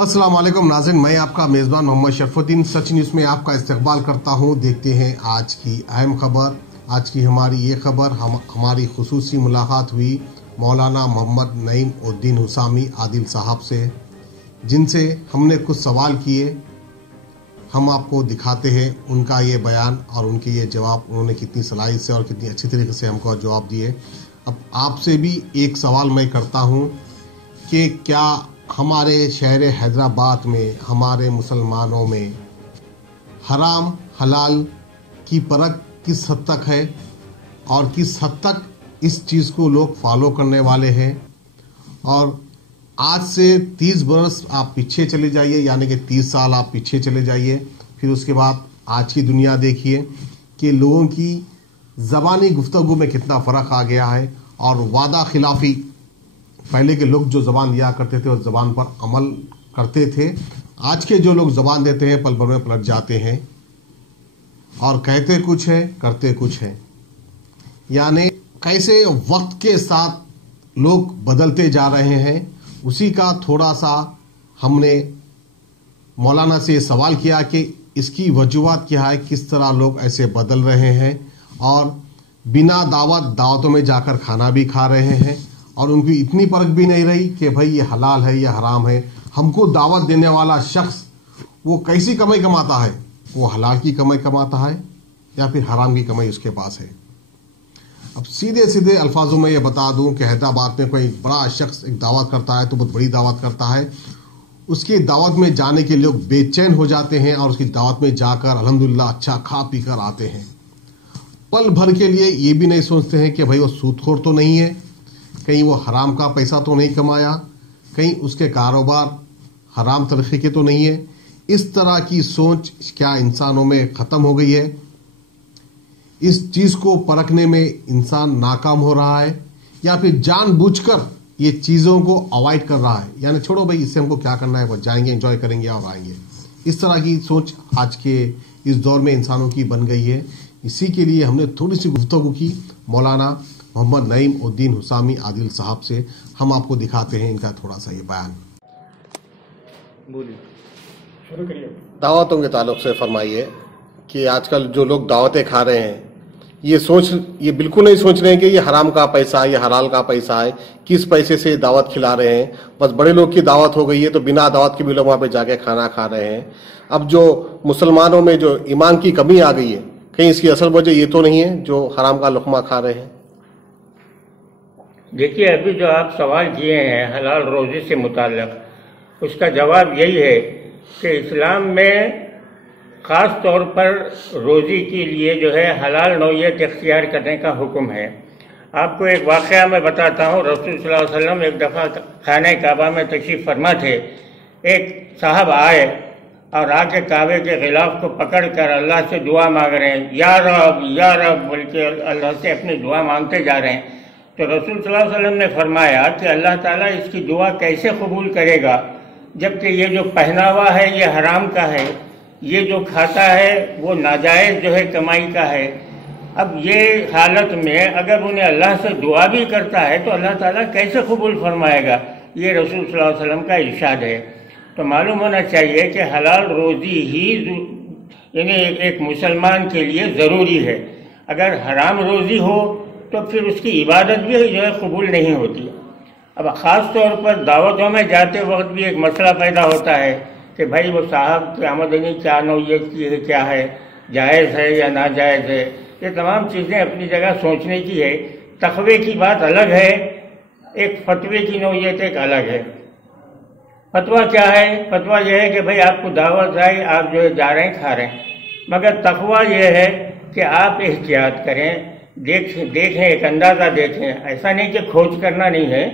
अस्सलाम वालेकुम नाज़रीन, मैं आपका मेज़बान मोहम्मद शरफुद्दीन सच न्यूज़ में आपका इस्तकबाल करता हूं। देखते हैं आज की अहम खबर। आज की हमारी ये खबर हमारी खुसूसी मुलाकात हुई मौलाना मोहम्मद नईम उद्दीन हुसामी आदिल साहब से, जिनसे हमने कुछ सवाल किए। हम आपको दिखाते हैं उनका ये बयान और उनके ये जवाब, उन्होंने कितनी सलाहियत से और कितनी अच्छी तरीके से हमको जवाब दिए। अब आपसे भी एक सवाल मैं करता हूँ कि क्या हमारे शहर हैदराबाद में हमारे मुसलमानों में हराम हलाल की परख किस हद तक है और किस हद तक इस चीज़ को लोग फॉलो करने वाले हैं? और आज से 30 बरस आप पीछे चले जाइए, यानी कि 30 साल आप पीछे चले जाइए, फिर उसके बाद आज की दुनिया देखिए कि लोगों की ज़बानी गुफ्तगू में कितना फ़र्क आ गया है। और वादा खिलाफ़ी, पहले के लोग जो ज़बान दिया करते थे और ज़बान पर अमल करते थे, आज के जो लोग ज़बान देते हैं पल भर में पलट जाते हैं और कहते कुछ है करते कुछ है। यानी कैसे वक्त के साथ लोग बदलते जा रहे हैं, उसी का थोड़ा सा हमने मौलाना से सवाल किया कि इसकी वजूहत क्या है, किस तरह लोग ऐसे बदल रहे हैं और बिना दावतों में जाकर खाना भी खा रहे हैं और उनकी इतनी परख भी नहीं रही कि भाई ये हलाल है या हराम है। हमको दावत देने वाला शख्स वो कैसी कमाई कमाता है, वो हलाल की कमाई कमाता है या फिर हराम की कमाई उसके पास है। अब सीधे सीधे अल्फाजों में ये बता दूं कि हैदराबाद में कोई बड़ा शख्स एक दावत करता है तो बहुत बड़ी दावत करता है, उसकी दावत में जाने के लोग बेचैन हो जाते हैं और उसकी दावत में जाकर अल्हम्दुलिल्लाह अच्छा खा पी कर आते हैं। पल भर के लिए ये भी नहीं सोचते हैं कि भाई वो सूदखोर तो नहीं है, कहीं वो हराम का पैसा तो नहीं कमाया, कहीं उसके कारोबार हराम तरीके के तो नहीं है। इस तरह की सोच क्या इंसानों में ख़त्म हो गई है? इस चीज़ को परखने में इंसान नाकाम हो रहा है या फिर जानबूझकर ये चीज़ों को अवॉइड कर रहा है, यानी छोड़ो भाई इससे हमको क्या करना है, वो जाएंगे एंजॉय करेंगे और आएंगे। इस तरह की सोच आज के इस दौर में इंसानों की बन गई है। इसी के लिए हमने थोड़ी सी गुफ्तगू की मौलाना मोहम्मद नईम उद्दीन हुसामी आदिल साहब से। हम आपको दिखाते हैं इनका थोड़ा सा ये बयान। शुरू करिए। दावतों के ताल्लुक से फरमाइए कि आजकल जो लोग दावतें खा रहे हैं ये बिल्कुल नहीं सोच रहे हैं कि ये हराम का पैसा है, ये हलाल का पैसा है, किस पैसे से दावत खिला रहे हैं। बस बड़े लोग की दावत हो गई है तो बिना दावत के भी लोग वहाँ पे जाके खाना खा रहे हैं। अब जो मुसलमानों में जो ईमान की कमी आ गई है, कहीं इसकी असल वजह ये तो नहीं है जो हराम का लुक़मा खा रहे हैं? देखिए, अभी जो आप सवाल किए हैं हलाल रोज़ी से मुताल्लिक़, उसका जवाब यही है कि इस्लाम में ख़ास तौर पर रोज़ी के लिए जो है हलाल नौइयत इख्तियार करने का हुक्म है। आपको एक वाक़या मैं बताता हूँ। रसूल सल्लल्लाहु अलैहि वसल्लम एक दफ़ा खाने काबा में तशरीफ़ फरमा थे। एक साहब आए और आके काबे के ग़िलाफ़ को पकड़ कर अल्लाह से दुआ मांग रहे हैं, या रब बोल के अल्लाह से अपनी दुआ मांगते जा रहे हैं। तो रसूल सल्लल्लाहु अलैहि वसल्लम ने फरमाया कि अल्लाह ताला इसकी दुआ कैसे कबूल करेगा जबकि ये जो पहनावा है ये हराम का है, ये जो खाता है वो नाजायज़ जो है कमाई का है। अब ये हालत में अगर उन्हें अल्लाह से दुआ भी करता है तो अल्लाह ताला कैसे कबूल फरमाएगा? ये रसूल सल्लल्लाहु अलैहि वसल्लम का इरशाद है। तो मालूम होना चाहिए कि हलाल रोज़ी ही यानी एक मुसलमान के लिए ज़रूरी है। अगर हराम रोज़ी हो तो फिर उसकी इबादत भी जो है कबूल नहीं होती। अब ख़ास तौर पर दावतों में जाते वक्त भी एक मसला पैदा होता है कि भाई वो साहब की आमदनी क्या नौइयत की है, क्या है, जायज़ है या नाजायज़ है। ये तमाम चीज़ें अपनी जगह सोचने की है। तक़वे की बात अलग है, एक फतवे की नौइयत एक अलग है। फतवा क्या है? फतवा यह है कि भाई आपको दावत आई, आप जो है जा रहे हैं खा रहे हैं, मगर तक़वा यह है कि आप एहतियात करें, देखें एक अंदाज़ा देखें। ऐसा नहीं कि खोज करना नहीं है,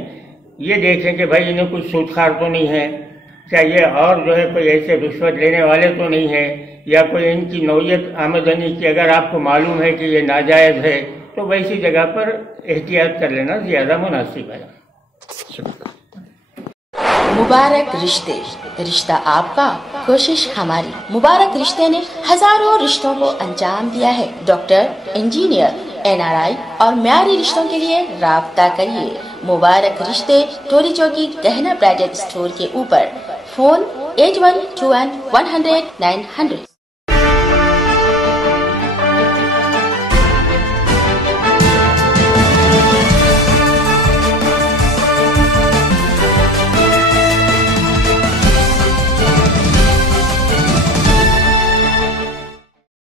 ये देखें कि भाई इन्हें कुछ सूदखार तो नहीं है, क्या ये और जो है कोई ऐसे रिश्वत लेने वाले तो नहीं है, या कोई इनकी नौइयत आमदनी की अगर आपको मालूम है कि ये नाजायज़ है तो वैसी जगह पर एहतियात कर लेना ज़्यादा मुनासिब है। मुबारक रिश्ते, रिश्ता आपका, कोशिश हमारी। मुबारक रिश्ते ने हजारों रिश्तों को अंजाम दिया है। डॉक्टर, इंजीनियर, NRI और म्यारी रिश्तों के लिए राब्ता करिए मुबारक रिश्ते टोली चौकी गहना ब्राइडल स्टोर के ऊपर। फोन 8121 100 900।